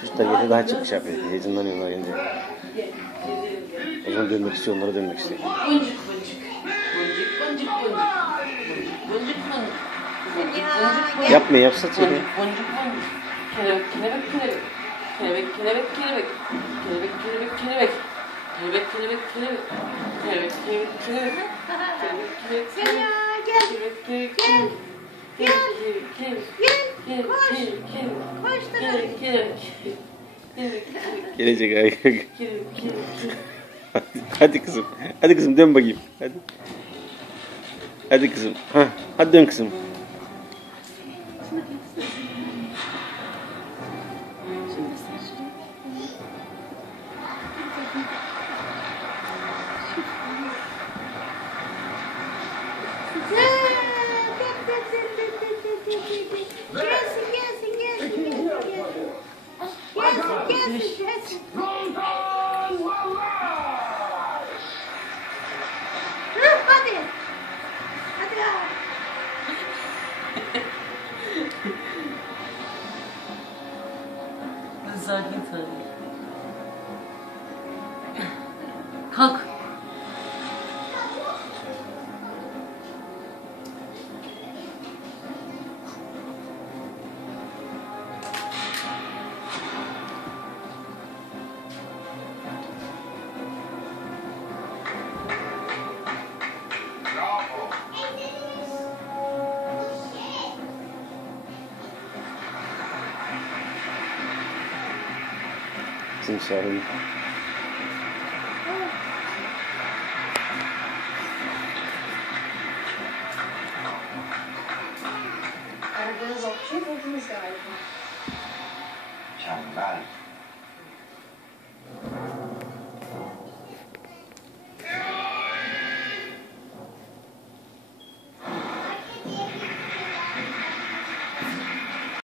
Çocuklar yine daha çok şey yapıyor. Heyecanlanıyorlar yine. O zaman dönmek istiyor, onlara dönmek istiyor. Yapma, yapsa çekil. Kelebek, kelebek, kelebek. Kelebek, kelebek, kelebek. Kelebek, kelebek, kelebek. Kelebek, kelebek, kelebek. Kelebek, kelebek, kelebek. Kelebek, kelebek, kelebek. Kelebek, kelebek, kelebek. Gelecek ay. Hadi kızım. Hadi kızım dön bakayım. Hadi. Hadi kızım. Hadi dön kızım. Sakin tabii. Kalk. Kızım sarılın. Arabanız okçuyu buldunuz galiba. Mükemmel.